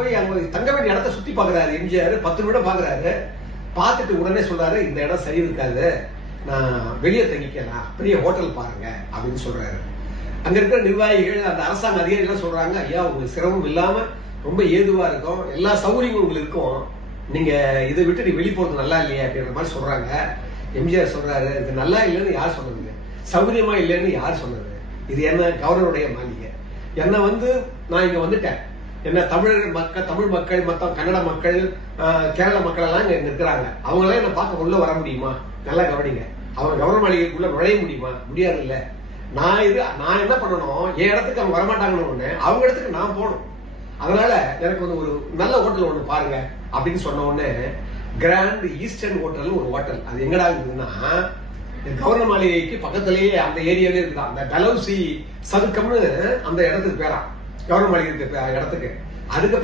போய் அங்க தங்க வேண்டிய இடத்த சுத்தி பாக்குறாரு எம்ஜிஆர். 10 நிமிடம் பாக்குறாரு. பார்த்துட்டு உடனே சொல்றாரு, இந்த இடம் சரி இருக்காது, நான் வெளியே தங்கிக்கலாம், பெரிய ஹோட்டல் பாருங்க அப்படின்னு சொல்றாரு. அங்க இருக்கிற நிர்வாகிகள், அந்த அரசாங்க அதிகாரிகள் சொல்றாங்க, ஐயா உங்களுக்கு சிரமம் இல்லாம ரொம்ப ஏதுவா இருக்கும், எல்லா சௌகரியங்களும் உங்களுக்கு இருக்கும், நீங்க இதை விட்டு நீ வெளியே போறது நல்லா இல்லையா அப்படின்ற மாதிரி சொல்றாங்க. எம்ஜிஆர் சொல்றாரு, இது நல்லா இல்லைன்னு யார் சொன்னது, சௌகரியமா இல்லைன்னு யார் சொன்னது, இது என்ன கவர்னருடைய மாளிகை, என்ன நான் இங்க வந்துட்டேன், என்ன தமிழ் மக்கள் மற்ற கன்னட மக்கள் கேரள மக்கள் எல்லாம் இங்க இருக்கிறாங்க, அவங்க எல்லாம் என்ன பார்க்க உள்ள வர முடியுமா, நல்லா கவனிங்க, அவங்க கவர்னர் மாளிகைக்குள்ள நுழைய முடியுமா, முடியாது இல்ல. நான் என்ன பண்ணணும், என் இடத்துக்கு அவங்க வரமாட்டாங்கன்னு அவங்க இடத்துக்கு நான் போகணும், அதனால எனக்கு ஒரு நல்ல ஹோட்டல் ஒண்ணு பாருங்க அப்படின்னு சொன்ன உடனே கிராண்ட் ஈஸ்டர்ன் ஹோட்டல் ஒரு ஹோட்டல், அது எங்கடா இருக்குதுன்னா கவர்னர் மாளிகைக்கு பக்கத்திலேயே அந்த ஏரியாவே இருக்குதா, அந்த டலௌசி சதுக்கம்னு அந்த இடத்துக்கு பேரா, கவர்னர் மாளிகை இடத்துக்கு. அதுக்கு